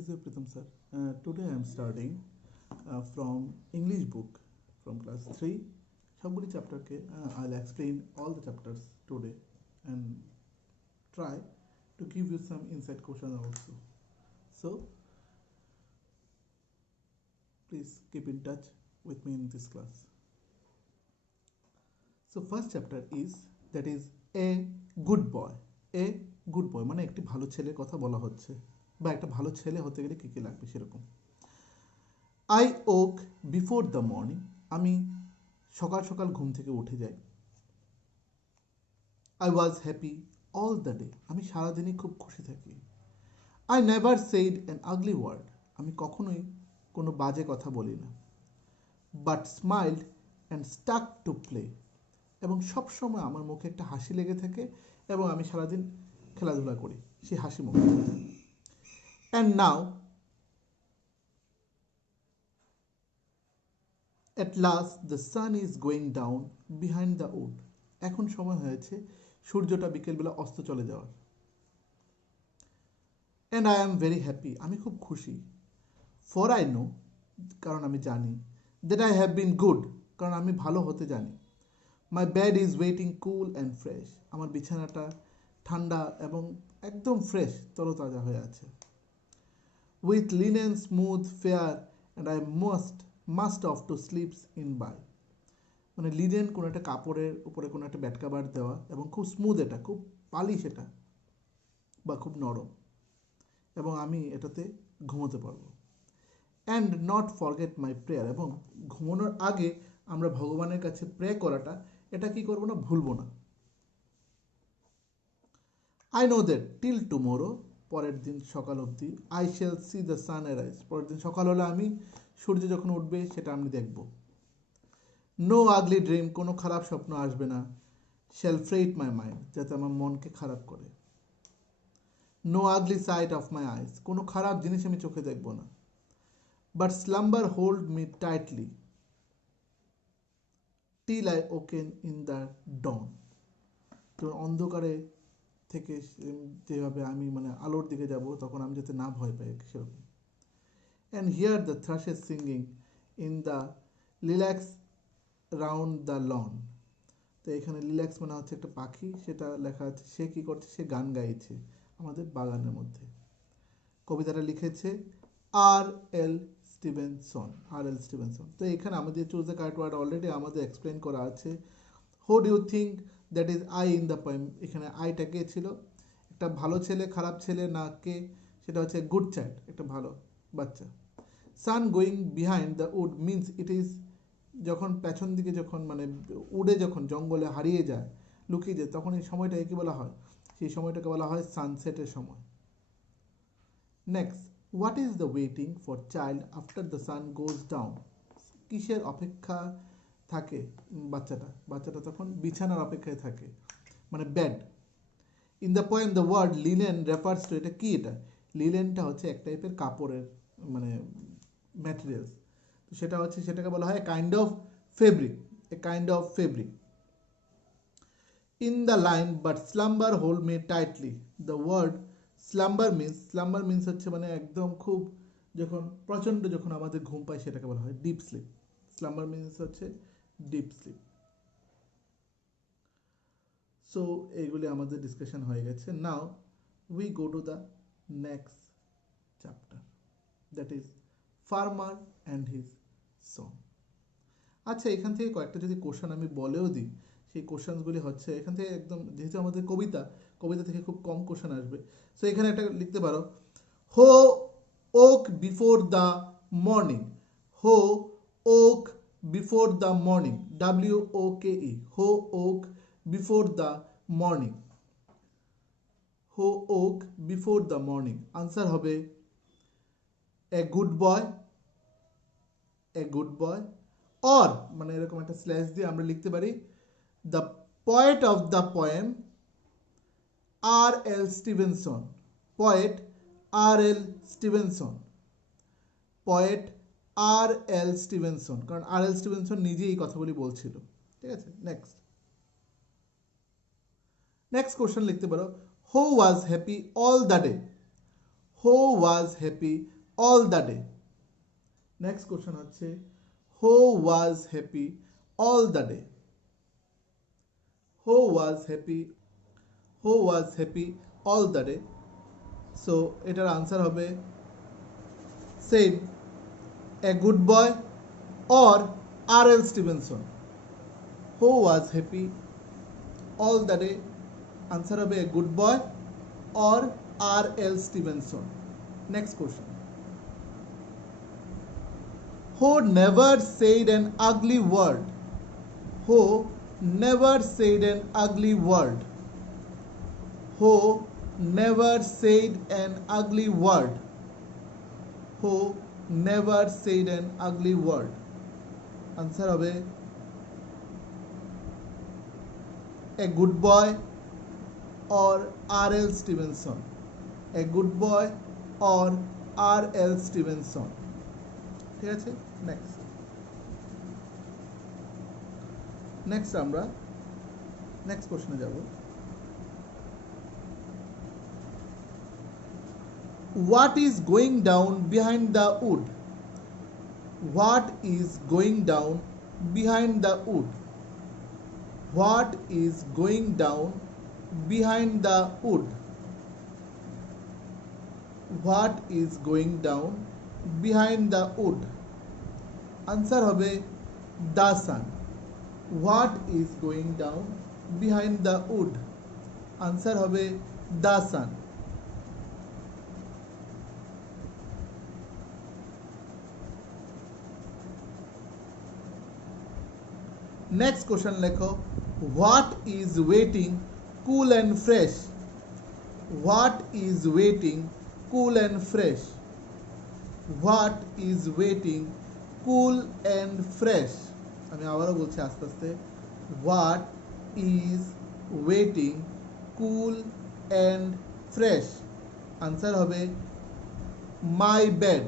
is your Pritam sir. Today I am starting from English book from class 3. সবগুলি চ্যাপ্টারকে I'll explain all the chapters today and try to give you some insight questions also. So please keep in touch with me in this class. So first chapter is that is a good boy. A good boy মানে একটি ভালো ছেলের কথা বলা হচ্ছে বা একটা ভালো ছেলে হতে গেলে কি কি লাগবে সেরকম। I woke before the morning. আমি সকাল সকাল ঘুম থেকে উঠে যাই। I was happy all the day. আমি সারাদিনই খুব খুশি থাকি। I never said an ugly word. আমি কখনোই কোনো বাজে কথা বলি না। But smiled and stuck to play. এবং সব সময় আমার মুখে একটা হাসি লেগে থাকে এবং আমি সারাদিন খেলাধুলা করি সেই হাসি মুখে। And now at last the sun is going down behind the wood. এখন সময় হয়েছে সূর্যটা বিকেলবেলা অস্ত চলে যাওয়ার। And I am very happy. আমি খুব খুশি। For I know, কারণ আমি জানি, that I have been good, কারণ আমি ভালো হতে জানি। My bed is waiting cool and fresh. আমার বিছানাটা ঠান্ডা এবং একদম ফ্রেশ তরতাজা হয়ে আছে। With linen smooth fair and I must off to sleep in by. মানে লিনেন কোনো একটা কাপড়ের উপরে কোনো একটা ব্যাট কাভার দেওয়া এবং খুব স্মুথ, এটা খুব পালিশ, এটা বা খুব নরম এবং আমি এটাতে ঘুমোতে পারবো। And not forget my prayer, এবং ঘুমানোর আগে আমরা ভগবানের কাছে প্রে করাটা এটা কি করবো না, ভুলবো না। I know that till tomorrow, পরের দিন সকাল অবধি, I shall C the sun arise, পরের দিন সকাল হলে আমি সূর্য যখন উঠবে সেটা আমি দেখব। নো আগলি ড্রিম, কোনো খারাপ স্বপ্ন আসবে না। শ্যাল ফ্রেট মাই মাইন্ড, যাতে আমার মনকে খারাপ করে। No ugly sight of my eyes, কোনো খারাপ জিনিস আমি চোখে দেখব না। But slumber hold me tightly till I waken in the dawn, তো অন্ধকারে থেকে যেভাবে আমি মানে আলোর দিকে যাব তখন আমি যাতে না ভয় পাই সেরকম। And hear the thrushes singing in the lilacs round the lawn, তো এখানে লিল্যাক্স মানে হচ্ছে একটা পাখি, সেটা লেখা আছে সে কি করছে, সে গান গাইছে আমাদের বাগানের মধ্যে। কবিতাটা লিখেছে আর এল স্টিভেনসন। তো এখানে আমাদের choose the correct word already আমাদের এক্সপ্লেন করা আছে। Who do you think that is I in the poem, এখানে আইটা কে ছিল, একটা ভালো ছেলে খারাপ ছেলে না কে, সেটা হচ্ছে গুড চাইল্ড, একটা ভালো বাচ্চা। Sun going behind the wood means it is, যখন পেছন দিকে যখন মানে উডে যখন জঙ্গলে হারিয়ে যায় লুকিয়ে যায় তখন এই সময়টাকে কি বলা হয়, সেই সময়টাকে বলা হয় সানসেটের সময়। Next, what is the waiting for child after the sun goes down, কিসের অপেক্ষা থাকে বাচ্চাটা তখন বিছানার অপেক্ষায় থাকে, মানে bed. In the poem the word linen refers to, এটা কি, এটা লিনেনটা হচ্ছে এক টাইপের কাপড়ের মানে ম্যাটেরিয়ালস, তো সেটা হচ্ছে সেটাকে বলা হয় kind of fabric. In the line but slumber hold me tightly, the word slumber means হচ্ছে মানে একদম খুব যখন প্রচণ্ড যখন আমাদের ঘুম পায় সেটাকে বলা হয় ডিপ স্লিপ। স্লাম্বার মিনস হচ্ছে ডিপ স্লিপ। সো এইগুলি আমাদের ডিসকাশন হয়ে গেছে। Now we go to the next chapter, that is farmer and his song. আচ্ছা, এখান থেকে কয়েকটা যদি কোশ্চেন আমি বলেও দিই, সেই কোশ্চেনগুলি হচ্ছে এখান থেকে একদম, যেহেতু আমাদের কবিতা থেকে খুব কম কোশ্চেন আসবে, সো এখানে একটা লিখতে পারো, who woke before the morning, who woke before the morning, WOKE, who woke before the morning, who woke before the morning. Answer হবে এ গুড বয়, অর মানে এরকম একটা স্ল্যাশ দিয়ে আমরা লিখতে পারি the poet of the poem R.L. Stevenson, poet R.L. Stevenson, কারণ R.L. Stevenson নিজে এই কথাগুলি বলছিল। ঠিক আছে, নেক্সট কোশ্চেন লিখতে পারো, who was happy all the day, who was happy all the day. Next question হচ্ছে who was happy all the day. Who was happy, who was happy all the day. So এটার answer হবে same a good boy or R L Stevenson. Who was happy all the day, answer হবে a good boy or R L Stevenson. Next question, who never said an ugly word, who never said an ugly word, who never said an ugly word, who never said an ugly word, answer হবে a good boy or R.L. Stevenson, a good boy or R.L. Stevenson। ঠিক আছে, নেক্সট আমরা নেক্সট কোশ্চেনে যাব। What is going down behind the wood? What is going down behind the wood? What is going down behind the wood? What is going down behind the wood? Answer হবে the sun. What is going down behind the wood? Answer হবে the sun. Next question লেখো, what is waiting cool and fresh? What is waiting cool and fresh? What is waiting cool and fresh? আমি আবারও বলছি আস্তে আস্তে, what is waiting cool and fresh? Answer হবে my bed.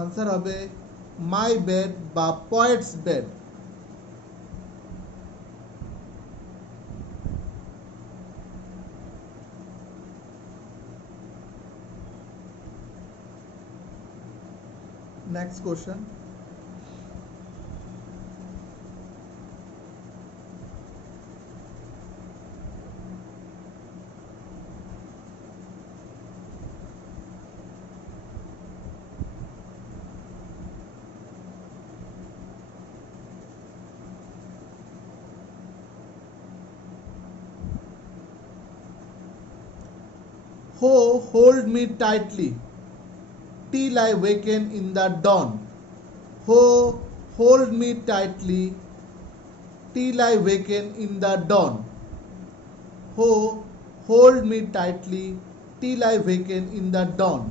Answer হবে my bed বা poet's bed। Next question, Oh, hold me tightly till I waken in the dawn. Oh, hold me tightly till I waken in the dawn. Oh, hold me tightly till I waken in the dawn.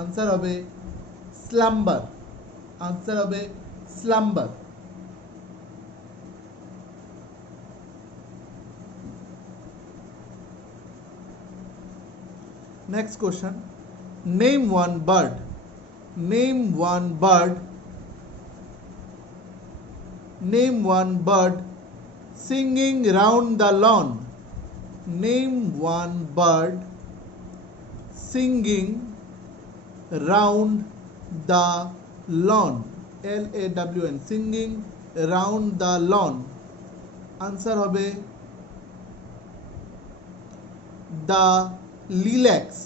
Answer হবে slumber. Answer হবে slumber. Next question, name one bird. Name one bird. Name one bird singing round the lawn. Name one bird singing round the lawn. L-A-W-N, singing round the lawn. Answer হবে the lilacs.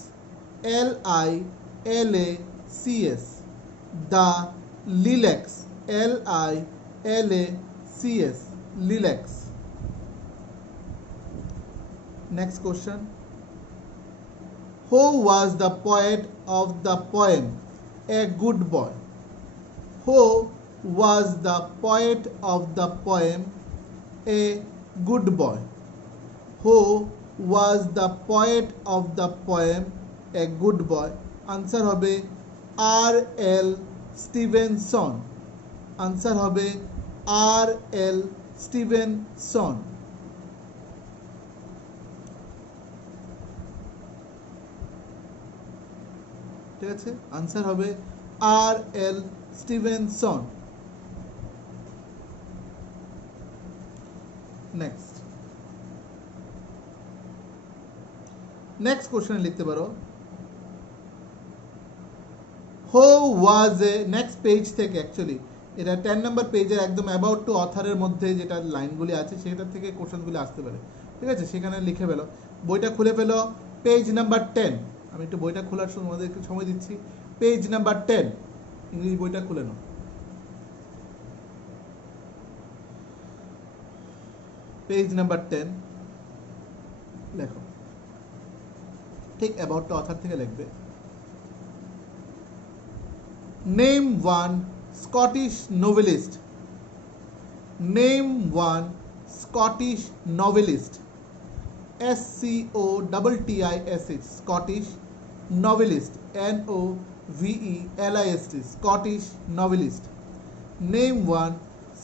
L-I-L-A-C-S, the lilacs. L-I-L-A-C-S, lilacs. Next question, who was the poet of the poem A Good Boy? Who was the poet of the poem A Good Boy? Who was the poet of the poem A Good Boy? Answer হবে R.L. Stevenson. Answer হবে R.L. Stevenson. ঠিক আছে, আনসার হবে R.L. Stevenson. Next, next কোশ্চেনে লিখতে পারো হো ওয়াজ এ, next page থেকে অ্যাকচুয়ালি এটা 10 নম্বর পেজের একদম অ্যাবাউট টু অথারের মধ্যে যেটা লাইনগুলি আছে সেটা থেকে কোশ্চেনগুলি আসতে পারে, ঠিক আছে? সেখানে লিখে ফেলো, বইটা খুলে ফেলো, পেজ নাম্বার 10। আমি একটু বইটা খোলার সময় আমাদেরকে সময় দিচ্ছি। পেজ নাম্বার 10, ইংলিশ বইটা খুলে নাও। পেজ নাম্বার 10 লেখো, ঠিক অ্যাবাউট টু অথার থেকে লিখবে। Name one Scottish novelist, name one Scottish novelist, SCOTTISH, Scottish novelist, NOVELIST, Scottish novelist. Name one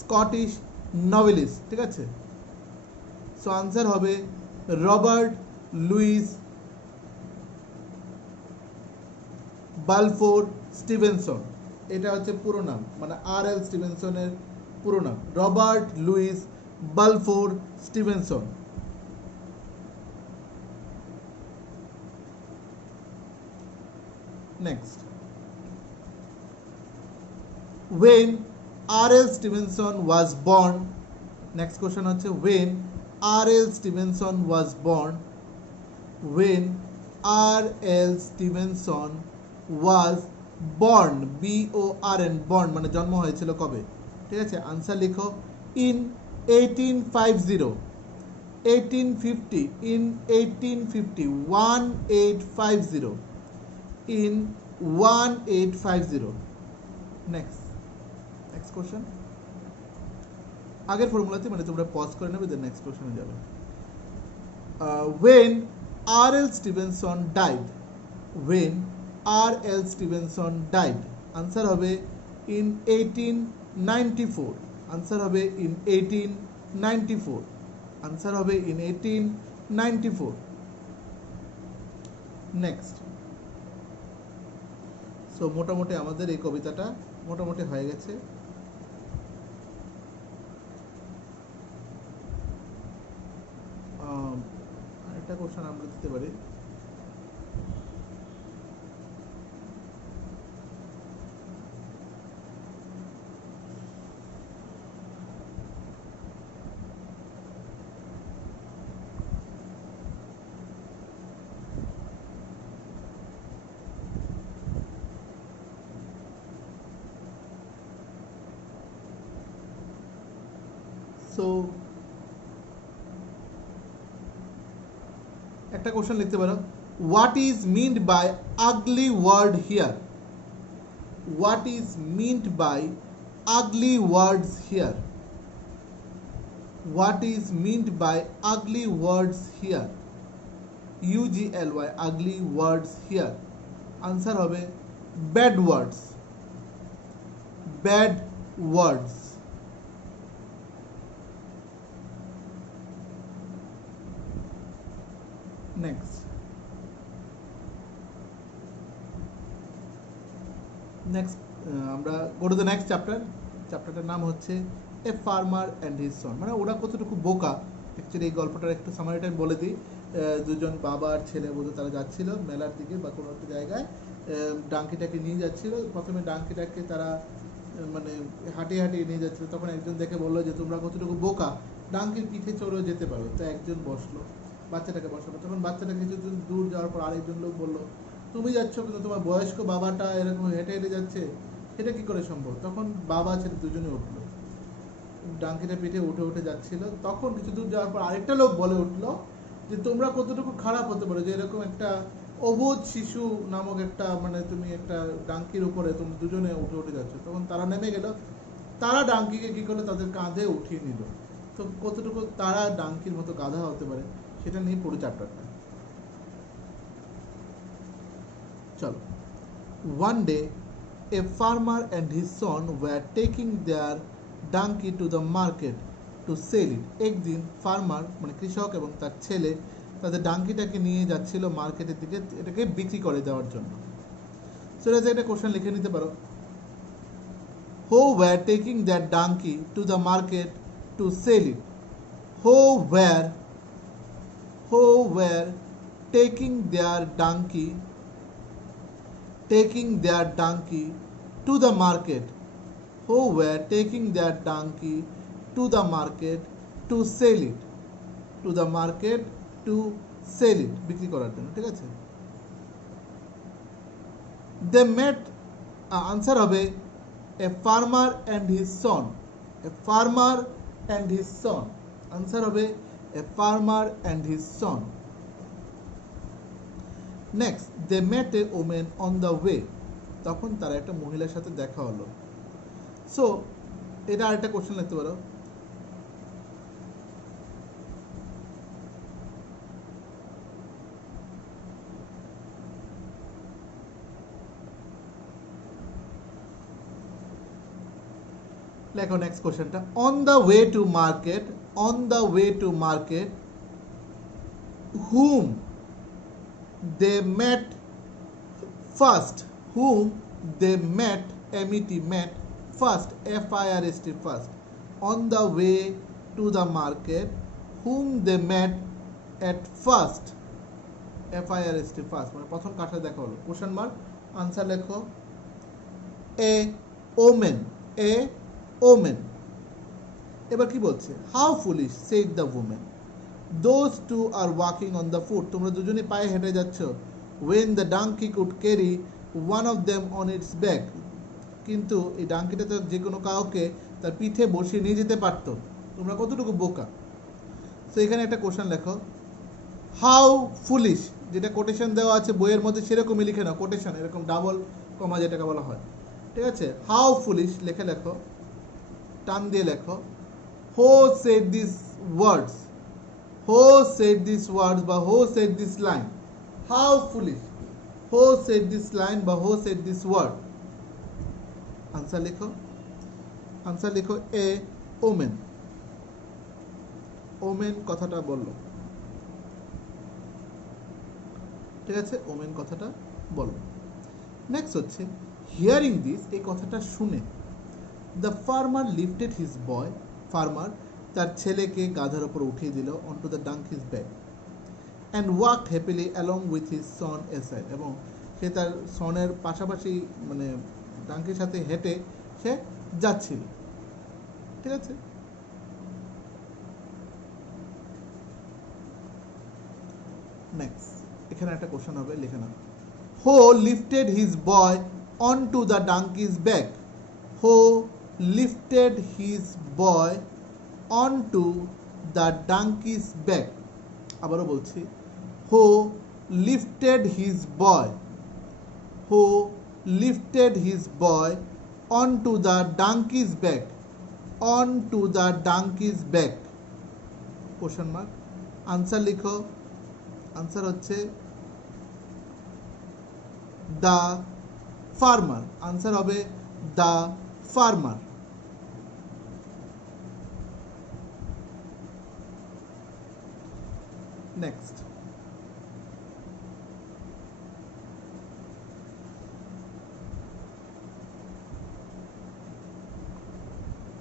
Scottish novelist, ঠিক আছে? সো আনসার হবে রবার্ট লুইস বালফোর স্টিভেনসন। এটা হচ্ছে পুরো নাম, মানে R.L. স্টিভেনসনের পুরো নাম Robert Louis Balfour Stevenson. Next, when R.L. Stevenson was born, next question হচ্ছে when R.L. Stevenson was born, when R.L. Stevenson was born, BORN, born মানে জন্ম হয়েছিল কবে, ঠিক আছে? আনসার লিখো in 1850, 1850, in 1850, 1850, in 1850. next question, আগের ফর্মুলাতে মানে তোমরা পজ করে নেবে, দেন নেক্সট কোশ্চেনে যাবে। when R.L. Stevenson died, when R.L. Stevenson died, answer হবে in 1894, আনসার হবে in 1894, আনসার হবে in 1894. নেক্সট, সো মোটামুটি আমাদের এই কবিতাটা মোটামুটি হয়ে গেছে। আরেকটা কোশ্চেন আমরা দিতে পারি, সো একটা কোশ্চেন লিখতে পারো, what is meant by ugly word here, what is meant by ugly words here, what is meant by ugly words here, UGLY, ugly words here, answer হবে bad words, bad words. Next, আমরা go to the next chapter. চ্যাপ্টারটার নাম হচ্ছে a farmer and his son, মানে ওরা কতটুকু বোকা। অ্যাকচুয়ালি এই গল্পটার একটু সামারিটা আমি বলে দিই। দুজন বাবা আর ছেলে বোধ তারা যাচ্ছিল মেলার দিকে বা কোনো একটা জায়গায়, ডাঙ্কিটাকে নিয়ে যাচ্ছিল। প্রথমে ডাঙ্কিটাকে তারা মানে হাঁটিয়ে হাঁটিয়ে নিয়ে যাচ্ছিল, তখন একজন দেখে বললো যে তোমরা কতটুকু বোকা, ডাঙ্কির পিঠে চড়েও যেতে পারো। তো একজন বসলো, বাচ্চাটাকে বসালো। তখন বাচ্চাটা কিছু দূর যাওয়ার পর আরেকজন লোক বললো তুমি যাচ্ছ কিন্তু তোমার বয়স্ক বাবাটা এরকম হেঁটে হেঁটে যাচ্ছে, এটা কি করে সম্ভব? তখন বাবা ছেলে দুজনে উঠলো, ডাঙ্কিটা পিঠে উঠে উঠে যাচ্ছিল। তখন কিছু দূর যাওয়ার পর আরেকটা লোক বলে উঠলো যে তোমরা কতটুকু খারাপ হতে পারো যে এরকম একটা অবোধ শিশু নামক একটা মানে তুমি একটা ডাঙ্কির উপরে তুমি দুজনে উঠে উঠে যাচ্ছ। তখন তারা নেমে গেল, তারা ডাঙ্কিকে কি করলো তাদের কাঁধে উঠিয়ে নিল। তো কতটুকু তারা ডাঙ্কির মতো গাধা হতে পারে সেটা নিয়ে পুরো চ্যাপ্টারটা। চলো, one day a farmer and his son were taking their donkey to the market to sell it. একদিন ফার্মার মানে কৃষক এবং তার ছেলে তাদের ডাঙ্কিটাকে নিয়ে যাচ্ছিল মার্কেটের দিকে, এটাকে বিক্রি করে দেওয়ার জন্য। সো এটাতে একটা কোশ্চেন লিখে নিতে পারো, who were taking their donkey to the market to sell it, who were taking their donkey to the market, who were taking their donkey to the market to sell it, to the market to sell it, বিক্রি করার জন্য, ঠিক আছে। they met, answer হবে a farmer and his son, a farmer and his son, answer হবে a farmer and his son. next, they met a woman on the way, তখন তারা একটা মহিলার সাথে দেখা হলো। সো এটা আরেকটা কোশ্চেন লিখতে পারো, লেখো নেক্সট কোশ্চেনটা, on the way to market, on the way to market whom they met first, whom they met, met, met first, first, first, on the way to the market whom they met at first, first, first, মানে প্রথম কাটা দেখা হলো, question mark, answer লেখো a omen, a omen। এবার কি বলছে, how foolish said the woman, those two are walking on the foot, তোমরা দুজনে পায়ে হেঁটে যাচ্ছ, when the donkey could carry one of them on its back, কিন্তু এই ডাঙ্কিটা তো যে কোনো কাউকে তার পিঠে বসিয়ে নিয়ে যেতে পারতো, তোমরা কতটুকু বোকা। তো এখানে একটা কোশ্চেন লেখো, হাউ ফুলিশ, যেটা কোটেশন দেওয়া আছে বইয়ের মধ্যে সেরকমই লিখে নাও, কোটেশন এরকম ডাবল কমা যেটাকে বলা হয়, ঠিক আছে। হাউ ফুলিশ লেখে লেখো, টান দিয়ে লেখো, হো সেড দিস ওয়ার্ডস, হো সেড দিস ওয়ার্ডস বা হো said this line, how foolish, হো সেড দিস লাইন বা হো সেড দিস ওয়ার্ড, আনসার লিখো, আনসার লিখো এ ওমেন, ওমেন কথাটা বললো, ঠিক আছে, ওমেন কথাটা বললো। নেক্সট হচ্ছে হিয়ারিং দিস, এই কথাটা শুনে, the farmer lifted his boy, farmer তার ছেলেকে গাধার উপর উঠিয়ে দিল, onto the donkey's back, and walked happily along with his son aside, এবং সে তার সনের পাশাপাশি মানে ডাঙ্কির সাথে হেঁটে সে যাচ্ছিল, ঠিক আছে। নেক্সট এখানে একটা কোশ্চেন হবে, লিখে নাও, who lifted his boy onto the donkey's back, who lifted his boy onto the donkey's back, আবারও বলছি, who lifted his boy, who lifted his boy onto the donkey's back, onto the donkey's back, question mark, answer লিখো, answer হচ্ছে the farmer, answer হবে the farmer. Next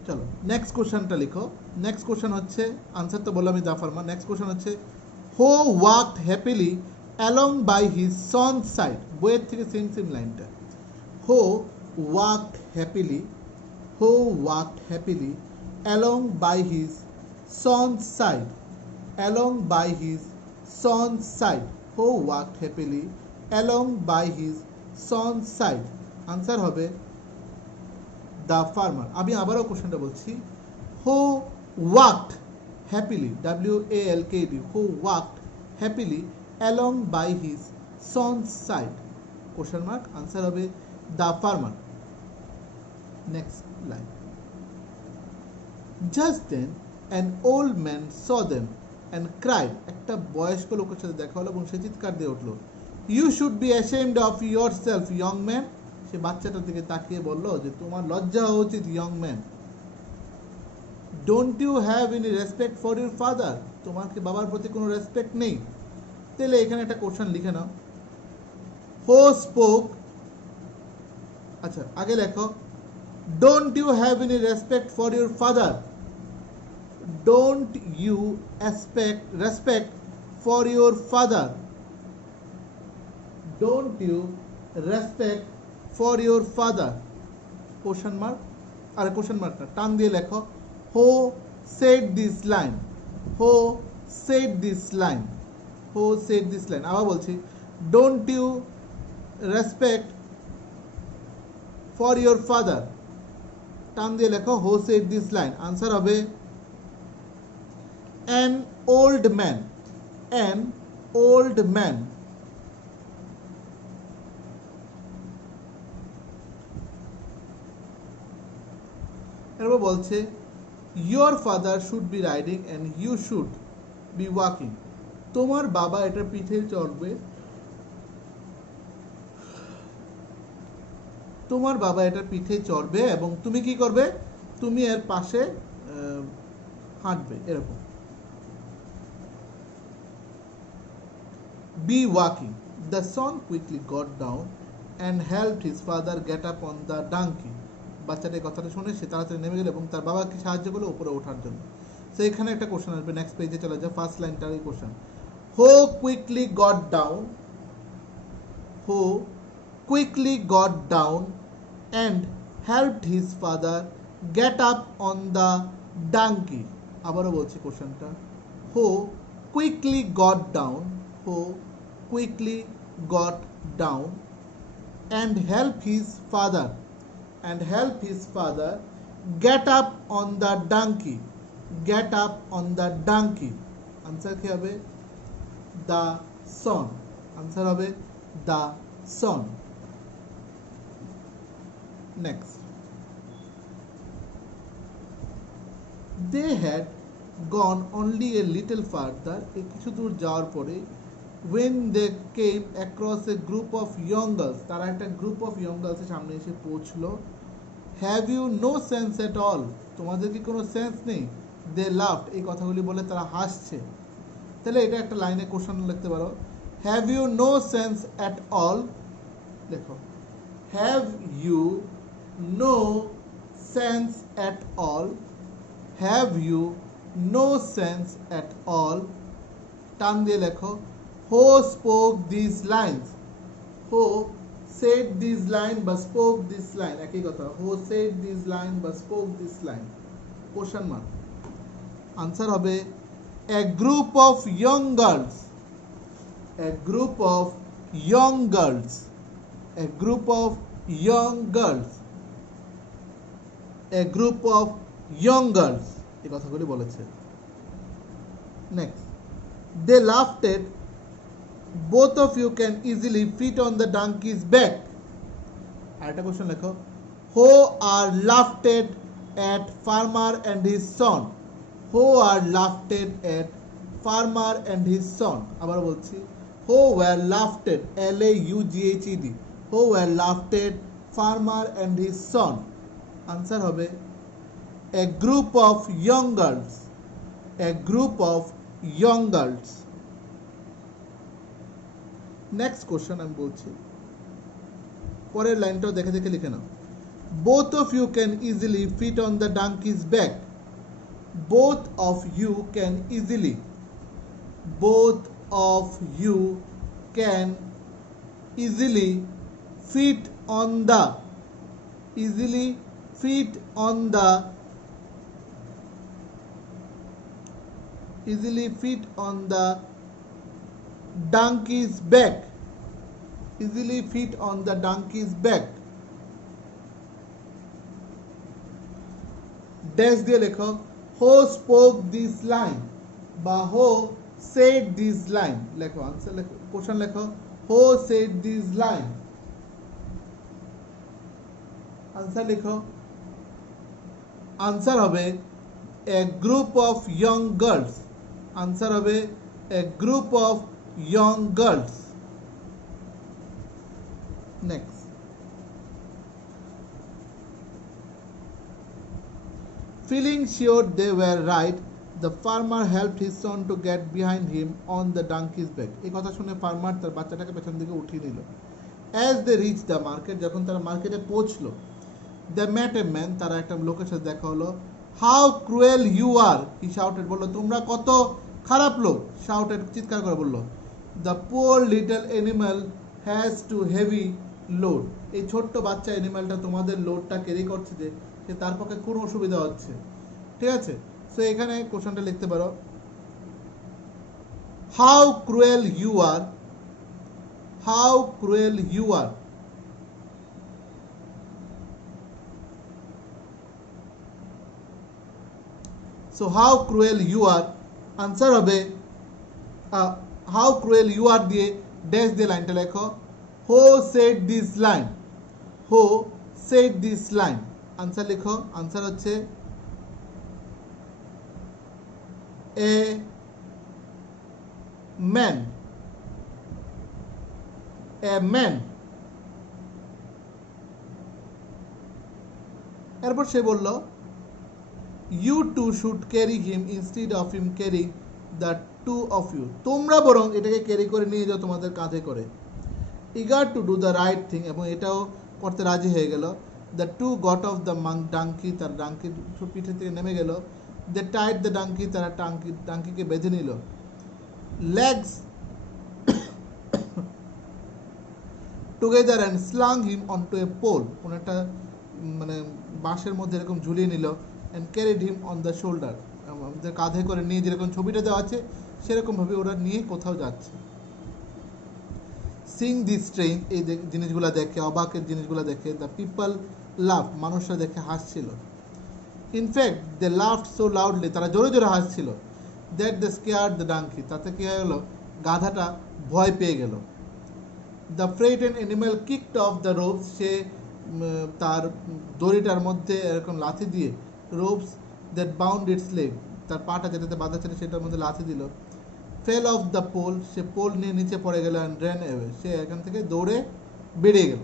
চলো next কোশ্চেনটা লিখো, next question হচ্ছে, আনসার তো বললাম the farmer, next question হচ্ছে who walked happily along by his son side, বইয়ের থেকে সেম সেম লাইনটা, who walked happily, who walked happily along by his son side, along by his son side, who walked happily along by his son side, answer হবে the farmer. আমি আবারও কোশ্চেনটা বলছি, who walked happily, WALKD, who walked happily along by his son side, question mark, answer হবে the farmer. Next line, just then an old man saw them and cried, একটা বয়স্ক লোকের সাথে দেখা হলো এবং সে চিৎকার দিয়ে উঠলো, you should be ashamed of yourself young man, সে বাচ্চাটার দিকে তাকিয়ে বলল যে তোমার লজ্জা হওয়া উচিত young man, don't you have any respect for your father, তোমার কি বাবার প্রতি কোনো রেসপেক্ট নেই। তাহলে এখানে একটা কোশ্চেন লিখে নাও, হো স্পোক, আচ্ছা আগে লেখো, don't you have any respect for your father, don't you respect for your father, don't you respect for your father question mark আর কোশ্চেন মার্কটা টান দিয়ে লেখো who said this line who said this line who said this line আবার বলছি don't you respect for your father টান দিয়ে লেখো who said this line answer হবে an old man an old man এরপর বলছে your father should be riding and you should be walking তোমার বাবা এটা পিঠে চড়বে তোমার বাবা এটা পিঠে চড়বে এবং তুমি কি করবে তুমি এর পাশে হাঁটবে এরকম be walking the son quickly got down and helped his father get up on the donkey বাচ্চাটা এই কথাটা শুনে সে তাড়াতাড়ি নেমে গেল এবং তার বাবাকে সাহায্য করলো উপরে ওঠার জন্য সো এখানে একটা কোশ্চেন আসবে নেক্সট পেজে চলে যাও ফার্স্ট লাইনটারই question who quickly got down who quickly got down and helped his father get up on the donkey আবারও বলছি কোশ্চেনটা who quickly got down who quickly got down and helped his father get up on the donkey get up on the donkey answer কি হবে the son answer হবে the son next they had gone only a little further কিছু দূর যাওয়ার পরে when they came across a group of young girls তারা একটা group of young girls এর সামনে এসে পৌঁছলো have you no sense at all তোমাদের কি কোনো সেন্স নেই they laughed এই কথাগুলি বলে তারা হাসছে তাহলে এটা একটা লাইনে কোশ্চেন লিখতে পারো have you no sense at all লেখো have you no sense at all have you no sense at all টান দিয়ে লেখো who spoke these lines who said this line বা spoke this line একই কথা who said this line বা spoke this line question mark answer হবে a group of young girls a group of young girls a group of young girls a group of young girls এই কথাগুলি বলেছে next they laughed at both of you can easily fit on the donkey's back আরেকটা কোশ্চেন লেখো who are laughed at farmer and his son who are laughed at farmer and his son আবার বলছি who were laughed at laughed who were laughed at farmer and his son answer হবে a group of young girls a group of young girls next question আমি বলছি পরের লাইনটাও দেখে দেখে লিখে নাও both of you can easily fit on the donkey's back both of you can easily both of you can easily fit on the easily fit on the easily fit on the donkey's back easily fit on the donkey's back dash দিয়ে লেখো who spoke this line বা who said this line লেখো আনসার লেখো কোশ্চেন লেখো who said this line answer লেখো আনসার হবে a group of young girls answer হবে a group of young girls next feeling sure they were right the farmer helped his son to get behind him on the donkey's back এই কথা শুনে ফার্মার তার বাচ্চাটাকে পেছন দিকে উঠিয়ে নিল as they reached the market যখন তারা মার্কেটে পৌঁছলো they met a man তারা একটা লোকের সাথে দেখা হলো how cruel you are he shouted বললো তোমরা কত খারাপ লোক shouted চিৎকার করে বললো the poor little animal has to heavy load. এই ছোট্ট বাচ্চা অ্যানিমালটা তোমাদের লোডটা ক্যারি করছে যে সে তার পক্ষে কোন অসুবিধা হচ্ছে, ঠিক আছে। সো এখানে কোশ্চেনটা লিখতে পারো, how cruel you are, how cruel you are. So how cruel you are, answer হবে হাউ ক্রুয়েল ইউ আর দিয়ে ড্যাশ দিয়ে লাইনটা লেখো, who said this line, who said this line. Answer লিখো, আনসার হচ্ছে এ ম্যান, এ ম্যান। এরপর সে বলল, you two should carry him instead of him carry the two of you. তোমরা বরং এটাকে ক্যারি করে নিয়ে যাও তোমাদের কাঁধে করে। Eager to do the right thing, এবং এটাও করতে রাজি হয়ে গেল। The two got off the donkey, তার ডাঙ্কি পিঠে থেকে নেমে গেল। দ্য টাইট দ্য ডাঙ্কি, তারা ডাঙ্কিকে বেঁধে নিল। Legs together and slung him onto a pole, কোনো একটা মানে বাঁশের মধ্যে এরকম ঝুলিয়ে নিল। And carried him on the shoulder, আমাদের কাঁধে করে নিয়ে যেরকম ছবিটা দেওয়া আছে সেরকমভাবে ওরা নিয়ে কোথাও যাচ্ছে। সিং দিস স্ট্রেঞ্জ, এই জিনিসগুলো দেখে, অবাকের জিনিসগুলো দেখে, দ্য পিপল লাভ, মানুষরা দেখে হাসছিল। In fact they laughed so loudly, তারা জোরে জোরে হাসছিল। That they scare the donkey, তাতে কী হয়ে গেল, গাধাটা ভয় পেয়ে গেল। The frightened animal kicked off the ropes, সে তার দড়িটার মধ্যে এরকম লাথি দিয়ে, ropes that bound its leg, তার পাটা যেটাতে বাঁধা ছিল সেটার মধ্যে লাথি দিল। ফেল অফ দ্য পোল, সে পোল নিয়ে নিচে পড়ে গেল। অ্যান্ড র্যান অ্যাওয়ে, সে এখান থেকে দৌড়ে বেরিয়ে গেল।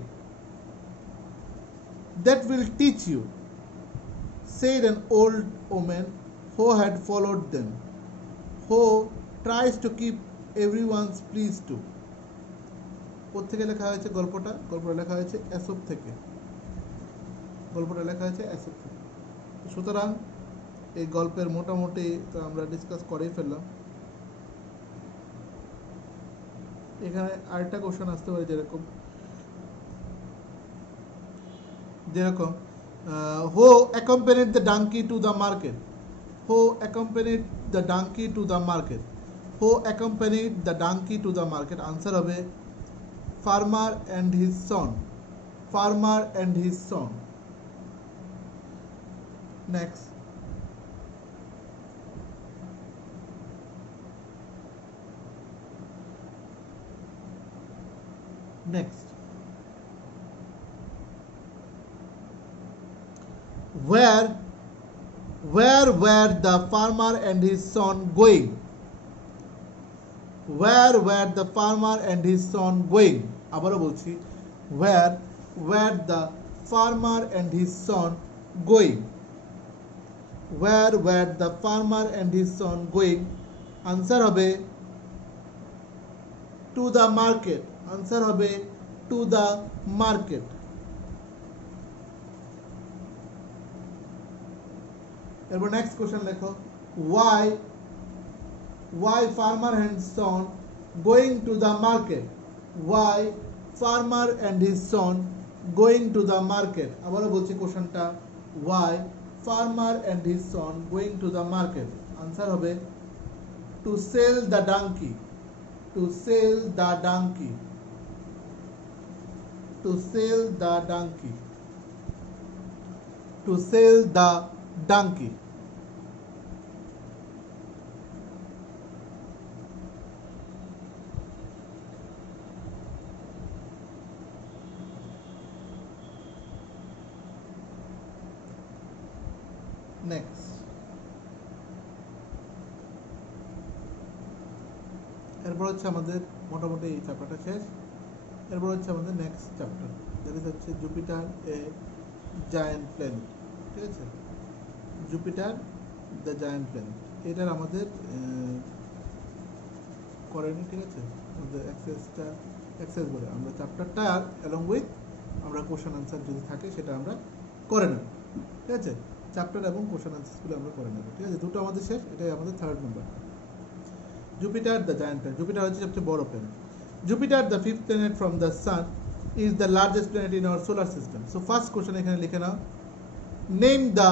That will teach you, said an old woman who had followed them, who tries to keep everyone's pleased too. কোত্থেকে লেখা হয়েছে গল্পটা? গল্পটা লেখা হয়েছে এসপ থেকে, গল্পটা লেখা হয়েছে এসপ থেকে। সুতরাং এই গল্পের মোটামুটি তো আমরা ডিসকাস করেই ফেললাম। এখানে আরেকটা কোশ্চেন আসতে পারে, যেরকম who accompanied the donkey to the market, who accompanied the donkey to the market, who accompanied the donkey to the market। Answer হবে farmer and his son, farmer and his son। next next where were the farmer and his son going, where were the farmer and his son going। আবারও বলছি, where were the farmer and his son going, where were the farmer and his son going। Answer হবে to the market, answer হবে to the market। এরপর next question লেখো, why farmer and son going to the market, why farmer and his son going to the market। আবারও বলছি কোশ্চেনটা, why farmer and his son going to the market। Answer হবে to sell the donkey, to sell the donkey, to sell the donkey, to sell the donkey। Next এরপর হচ্ছে আমাদের মোটামুটি এই চ্যাপ্টারটা শেষ। এরপর হচ্ছে আমাদের নেক্সট চ্যাপ্টার, যেটা হচ্ছে জুপিটার এ জায়ান্ট প্ল্যানেট, ঠিক আছে। জুপিটার দ্য জায়ান্ট প্ল্যানেট, এটার আমাদের করেনি, ঠিক আছে। আমাদের অ্যাক্সেস বলে আমরা চ্যাপ্টারটা অ্যালং উইথ আমরা কোশ্চেন আনসার যদি থাকে সেটা আমরা করে নেব, ঠিক আছে। চ্যাপ্টার এবং কোশ্চেন আনসারগুলো আমরা করে নেব, ঠিক আছে। দুটো আমাদের শেষ, এটাই আমাদের third number. Jupiter the giant planet, Jupiter হচ্ছে সবচেয়ে বড় planet. Jupiter, the fifth planet from the sun, is the largest planet in our solar system. So first question এখানে লিখে নাও, name the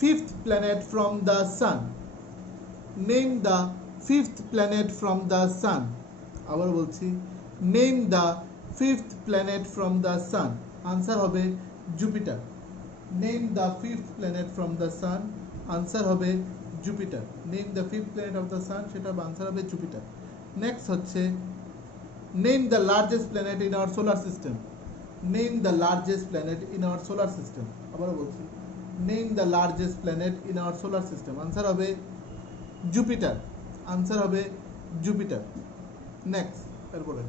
fifth planet from the sun. Name the fifth planet from the sun. আবার বলছি, name the fifth planet from the sun. Answer হবে Jupiter. Name the fifth planet from the sun. Answer হবে Jupiter. Name the fifth planet of the sun, সেটা answer হবে Jupiter. Next হচ্ছে, name the largest planet in our solar system. Name the largest planet in our solar system. আবার বলছি, name the largest planet in our solar system. Answer হবে Jupiter. Answer হবে Jupiter. Next, এরপরে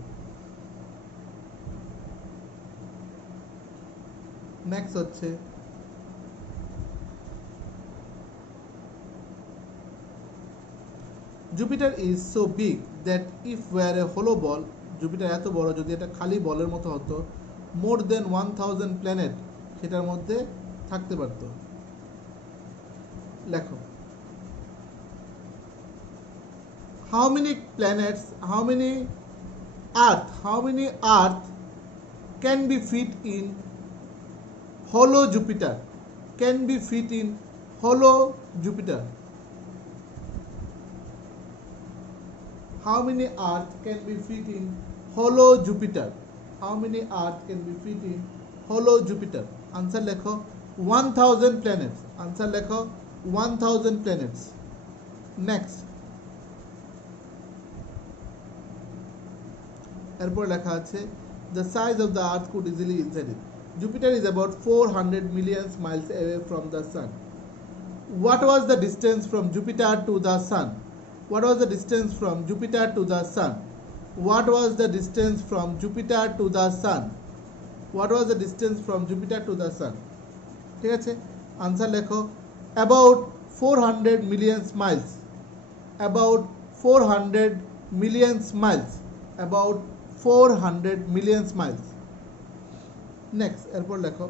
next হচ্ছে, Jupiter is so big that if were a hollow ball, Jupiter এত বড়, যদি এটা খালি বলের মতো হতো, more than 1000 planet সেটার মধ্যে থাকতে পারত। লেখো, how many planets, how many earth can be fit in hollow Jupiter? Can be fit in hollow Jupiter? How many earth can be fit in hollow Jupiter? How many earth can be fit in hollow Jupiter? Answer লেখো 1000 planets. Answer লেখো 1000 planets. Next, এরপর লেখা আছে, the size of the earth could easily inside it. Jupiter is about 400 million miles away from the sun. What was the distance from Jupiter to the sun? What was the distance from Jupiter to the sun? What was the distance from Jupiter to the sun? What was the distance from Jupiter to the sun? ঠিক আছে, আনসার লেখো about 400 million miles. About 400 million miles. About 400 million miles. Next, এরপর লেখো,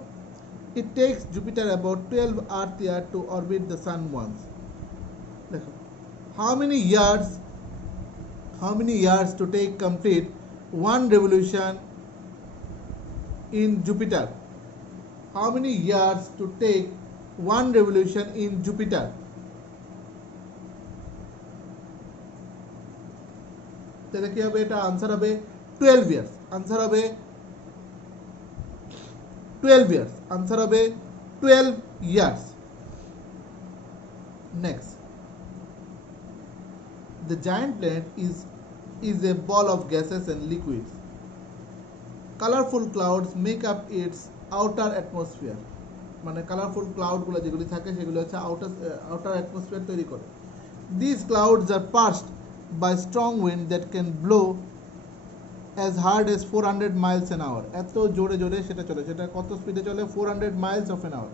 it takes Jupiter about 12 earth years to orbit the sun once. লেখো, how many years to take complete one revolution in Jupiter? How many years to take one revolution in Jupiter? তাহলে কি হবে, এটা আনসার হবে 12 years. Answer হবে 12 years. Answer হবে 12 years. Next, the giant planet is a ball of gases and liquids. Colorful clouds make up its outer atmosphere. মানে কালারফুল ক্লাউডগুলো যেগুলি থাকে সেগুলো হচ্ছে আউটার অ্যাটমসফিয়ার তৈরি করে। These clouds are passed by strong wind that can blow as hard as 400 miles an hour. এত জোরে জোরে সেটা চলে, সেটা কত স্পিডে চলে? 400 miles of an hour.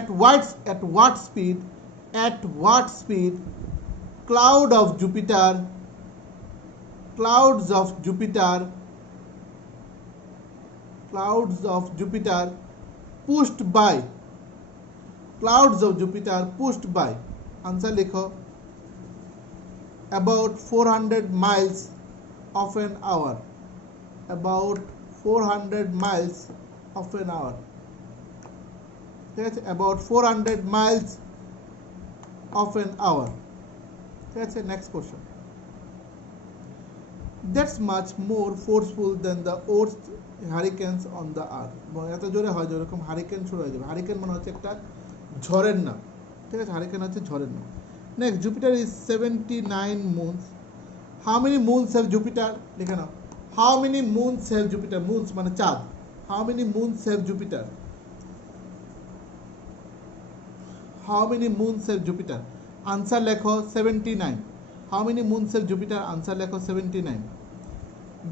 At what speed clouds of Jupiter pushed by answer লেখো about 400 miles of an hour. About 400 miles of an hour. ঠিক আছে, about 400 miles of an hour. ঠিক আছে, next question. That's much more forceful than the worst hurricanes on the earth. এত জোরে হয় যেরকম হারিকেন শুরু হয়ে যাবে। হারিকেন মানে হচ্ছে একটা ঝড়ের নাম। ঠিক আছে, হারিকেন হচ্ছে ঝড়ের নাম। Next, Jupiter is 79 moons. How many moons have Jupiter? লিখে নাও, how many moons have Jupiter? Moons মানে চাঁদ। How many moons have Jupiter? How many moons have Jupiter? Answer লেখো 79. How many moons have Jupiter? Answer লেখো 79.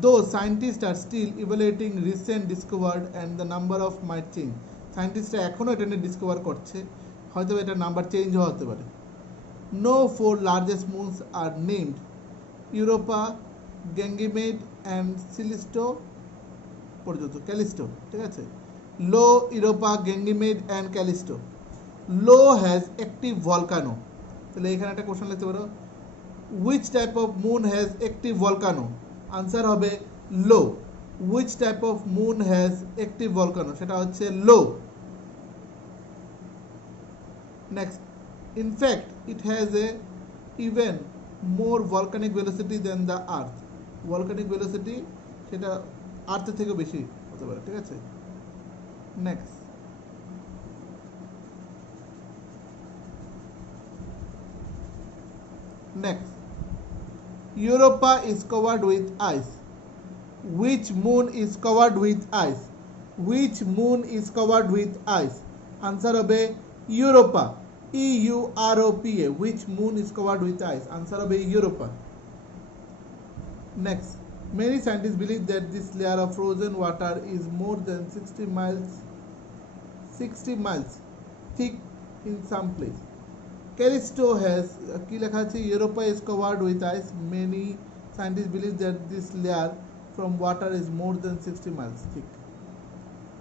Though scientists are still evaluating recent discovered and the number of might change. Scientists এখনো এটা নিয়ে ডিসকভার করছে, হয়তো এটা নাম্বার চেঞ্জও হতে পারে। No four largest moons are named Europa, Ganymede and Callisto. পর্যন্ত ক্যালিস্টো, ঠিক আছে। Io, Europa, Ganymede and Callisto. Io has active volcano, তাহলে এখানে একটা কোশ্চেন লিখতে পারো, which type of moon has active volcano? Answer হবে লো। which type of moon has active volcano? সেটা হচ্ছে লো। next, in fact it has a even more volcanic velocity than the earth. volcanic velocity সেটা আর্থের থেকে বেশি হতে পারে, ঠিক আছে। next, next, Europa is covered with ice. Which moon is covered with ice? Which moon is covered with ice? Answer হবে Europa. EUROPA. Which moon is covered with ice? Answer হবে Europa. Next, many scientists believe that this layer of frozen water is more than 60 miles thick in some place. Callisto has কি লেখা আছে, Europa is covered with ice. Many scientists believe that this layer from water is more than 60 miles thick.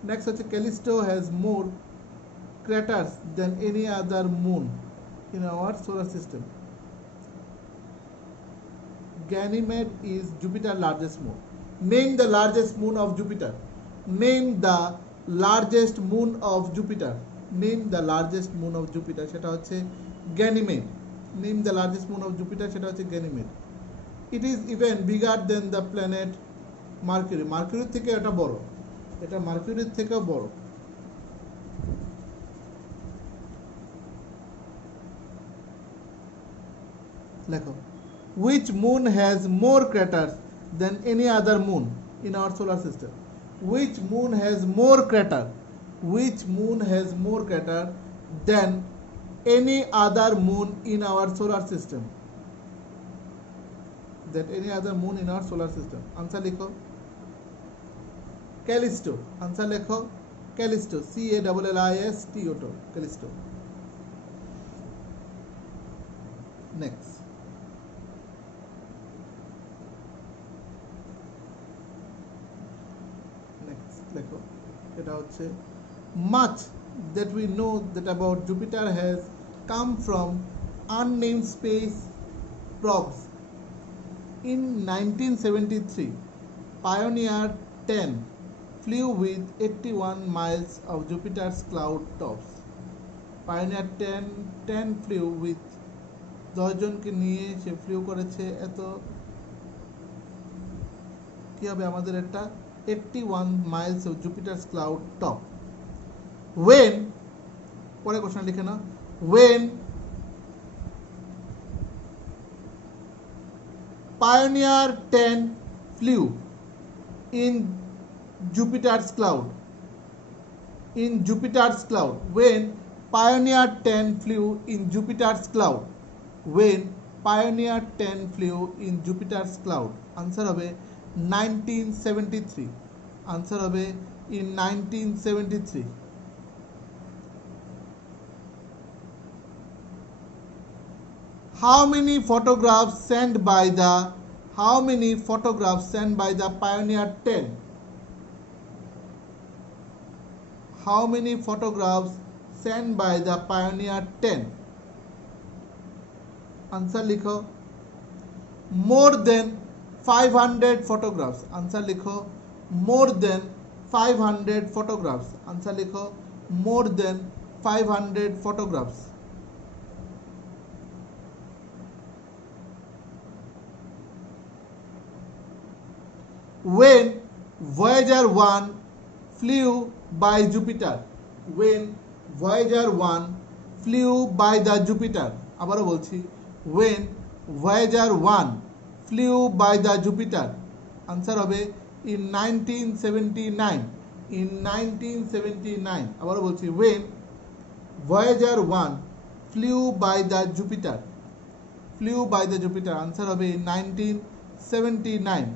Next হচ্ছে Callisto has more craters than any other moon in our solar system. Ganymede is Jupiter's largest moon. Name the largest moon of Jupiter. Name the largest moon of Jupiter. Name the largest moon of Jupiter. সেটা হচ্ছে Ganymede. Name the largest moon of Jupiter. সেটা হচ্ছে Ganymede. It is even bigger than the planet Mercury. Mercury থেকে এটা বড়, এটা Mercury থেকেও বড়। লেখো, which moon has more craters than any other moon in our solar system? Which moon has more crater? Which moon has more crater than any other moon in our solar system? That any other moon in our solar system. Answer লিখো Callisto. Answer লেখো Callisto. CALLISTO. Callisto. Next, লেখো, এটা হচ্ছে much that we know that about Jupiter has come from unnamed space probes. In 1973, Pioneer 10 flew with 81 miles of Jupiter's cloud tops. Pioneer 10 flew with 10 জনকে নিয়ে সে ফ্লিউ করেছে, এত কি হবে আমাদের একটা 81 miles of Jupiter's cloud top. When, পরে কোশ্চেন লিখে না, when Pioneer 10 flew in Jupiter's cloud, in Jupiter's cloud, when Pioneer 10 flew in Jupiter's cloud, when Pioneer 10 flew in Jupiter's cloud. Answer হবে 1973. Answer হবে in 1973. How many photographs sent by the Pioneer 10? How many photographs sent by the Pioneer 10? Answer লিখো more than 500 photographs. Answer লিখো more than 500 photographs. Answer লিখো more than 500 photographs. When Voyager 1 flew by Jupiter, when Voyager 1 flew by the Jupiter, আবারও বলছি, when Voyager 1 flew by the Jupiter. Answer হবে in 1979. In 1979. আবারও বলছি, when Voyager 1 flew by the Jupiter. Flew by the Jupiter. Answer হবে in 1979.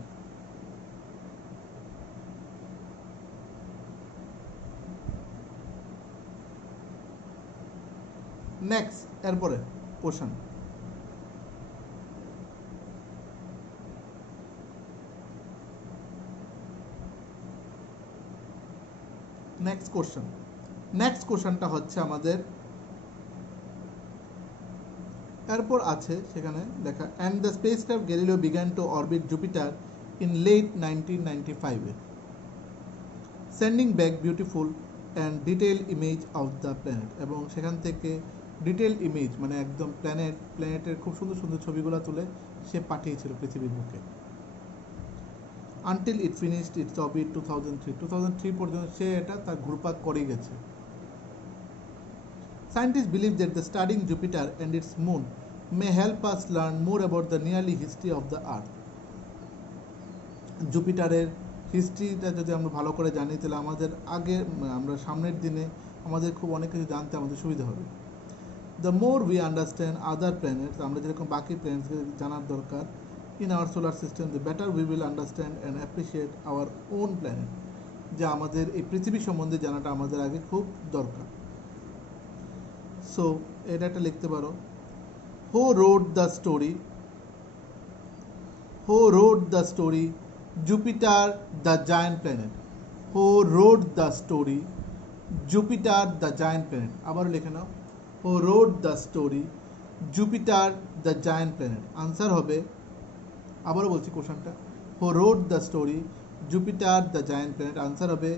Next, এরপরে question, next কোশ্চেনটা হচ্ছে আমাদের এরপর আছে সেখানে লেখা and the spacecraft Galileo began to orbit Jupiter in late 1995 sending back beautiful and detail image of the planet, এবং সেখান থেকে ডিটেইল ইমেজ মানে একদম প্ল্যানেটের খুব সুন্দর সুন্দর ছবিগুলো তুলে সে পাঠিয়েছিল পৃথিবীর বুকে। Until it finished it's orbit 2003 পর্যন্ত সে এটা তার ঘুরপাক করে গেছে। Scientists believe that the studying Jupiter and its moon may help us learn more about the nearly history of the Earth. জুপিটারের হিস্ট্রিটা যদি আমরা ভালো করে জানি তাহলে আমাদের আগে আমরা সামনের দিনে আমাদের খুব অনেক কিছু জানতে আমাদের সুবিধা হবে। The more we understand other planets, আমরা যেরকম বাকি প্ল্যানেটসকে জানার দরকার in our solar system, the better we will understand and appreciate our own planet. যা আমাদের এই পৃথিবী সম্বন্ধে জানাটা আমাদের আগে খুব দরকার। সো এটা একটা লিখতে পারো, who wrote the story Jupiter the giant planet, who wrote the story Jupiter the giant planet. আবারও লিখে নাও, who wrote the story Jupiter the giant planet. Answer হবে, আবারও বলছি কোশ্চেনটা, who wrote the story Jupiter the giant planet. Answer হবে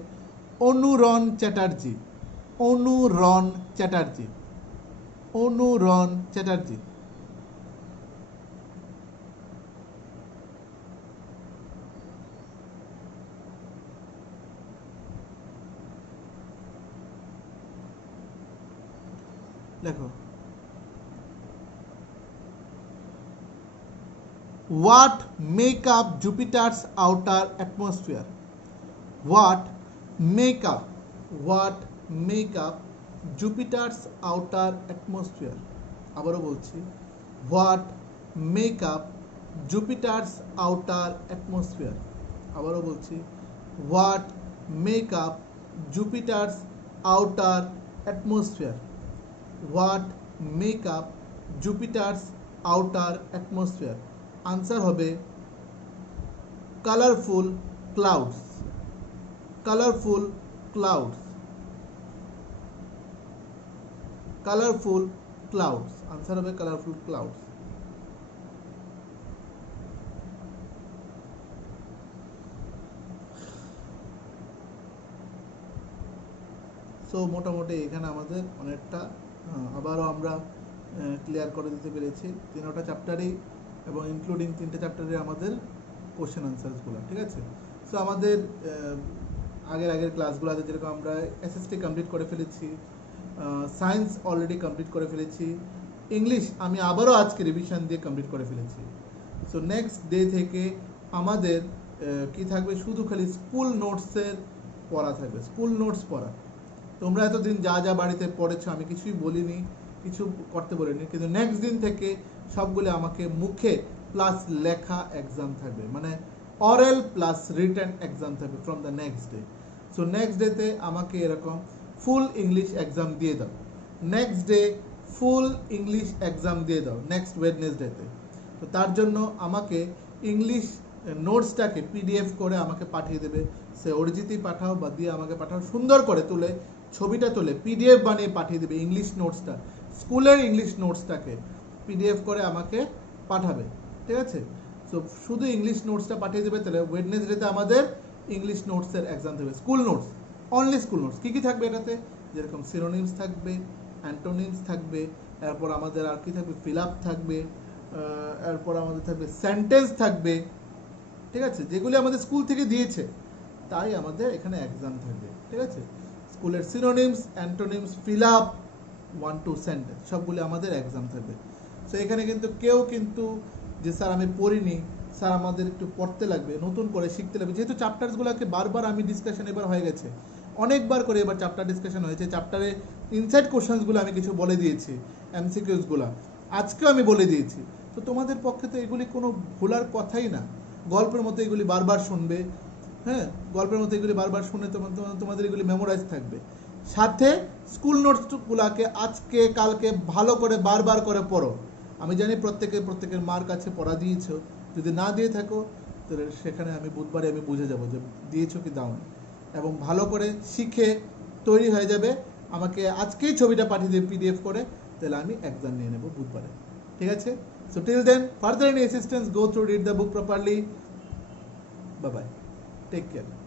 অনুরণ চ্যাটার্জি। লেখো, what make up Jupiter's outer atmosphere? What make up Jupiter's outer atmosphere? আবারও বলছি, what make up Jupiter's outer atmosphere? আবারও বলছি, what make up Jupiter's outer atmosphere? What make up Jupiter's outer atmosphere? Answer হবে colourful clouds. Answer হবে colourful clouds. So মোটামুটি এখানে আমাদের অনেকটা আবারও আমরা ক্লিয়ার করে দিতে পেরেছি তিনটা চ্যাপ্টারেই, এবং ইনক্লুডিং তিনটে চ্যাপ্টারে আমাদের কোশ্চেন আনসার্সগুলো, ঠিক আছে। সো আমাদের আগের ক্লাসগুলোতে যেরকম আমরা এসএসটি কমপ্লিট করে ফেলেছি, সায়েন্স অলরেডি কমপ্লিট করে ফেলেছি, ইংলিশ আমি আবারও আজকে রিভিশন দিয়ে কমপ্লিট করে ফেলেছি। সো নেক্সট ডে থেকে আমাদের কি থাকবে, শুধু খালি স্কুল নোটসের পড়া থাকবে, স্কুল নোটস পড়া। তোমরা এতদিন যা বাড়িতে পড়েছো আমি কিছুই বলিনি, কিছু করতে বলিনি, কিন্তু নেক্সট দিন থেকে সবগুলো আমাকে মুখে প্লাস লেখা এক্সাম থাকবে, মানে অরেল প্লাস রিটেন এক্সাম থাকবে from the next day. So next ডেতে আমাকে এরকম ফুল ইংলিশ এক্সাম দিয়ে দাও, নেক্সট ডে ফুল ইংলিশ এক্সাম দিয়ে দাও নেক্সট ওয়েডনেসডেতে। তো তার জন্য আমাকে ইংলিশ নোটসটাকে পিডিএফ করে আমাকে পাঠিয়ে দেবে, সে অরিজিতেই পাঠাও বা দিয়ে আমাকে পাঠাও, সুন্দর করে তুলে ছবিটা তুলে পিডিএফ বানিয়ে পাঠিয়ে দেবে ইংলিশ নোটসটা, স্কুলের ইংলিশ নোটসটাকে পিডিএফ করে আমাকে পাঠাবে, ঠিক আছে। সো শুধু ইংলিশ নোটসটা পাঠিয়ে দেবে, তাহলে ওয়েডনেসডেতে আমাদের ইংলিশ নোটসের এক্সাম থাকবে, school notes, only school notes. কী কী থাকবে এটাতে, যেরকম সিনোনিমস থাকবে, অ্যান্টোনিমস থাকবে, এরপর আমাদের আর কি থাকবে, ফিল আপ থাকবে, এরপর আমাদের থাকবে সেন্টেন্স থাকবে, ঠিক আছে, যেগুলি আমাদের স্কুল থেকে দিয়েছে তাই আমাদের এখানে এক্সাম থাকবে, ঠিক আছে। স্কুলের সিনোনিমস, অ্যান্টোনিমস, ফিল আপ, 1-2 সেন্টেন্স সবগুলি আমাদের এক্সাম থাকবে। সো এখানে কিন্তু কেউ কিন্তু যে স্যার আমি পড়িনি, স্যার আমাদের একটু পড়তে লাগবে, নতুন করে শিখতে লাগবে, যেহেতু চ্যাপ্টারসগুলোকে বারবার আমি ডিসকাশন এবার হয়ে গেছে, অনেকবার করে এবার চ্যাপ্টার ডিসকাশন হয়েছে, চ্যাপ্টারে ইনসাইড কোশ্চেন্সগুলো আমি কিছু বলে দিয়েছি, এমসিকিউসগুলো আজকেও আমি বলে দিয়েছি। তো তোমাদের পক্ষে তো এগুলি কোনো ভুলার কথাই না, গল্পের মতো এগুলি বারবার শুনবে, হ্যাঁ, গল্পের মতো এগুলি বারবার শুনে তোমাদের এগুলি মেমোরাইজ থাকবে। সাথে স্কুল নোটসগুলোকে আজকে কালকে ভালো করে বারবার করে পড়ো। আমি জানি প্রত্যেকের মার কাছে পড়া দিয়েছো, যদি না দিয়ে থাকো তাহলে সেখানে আমি বুধবারে আমি বুঝে যাব যে দিয়েছো কি দাওনি, এবং ভালো করে শিখে তৈরি হয়ে যাবে, আমাকে আজকেই ছবিটা পাঠিয়ে দেবে পিডিএফ করে, তাহলে আমি এক্সাম নিয়ে নেব বুধবারে। ঠিক আছে? So till then, further any assistance, go through, read the book properly. Bye bye, take care.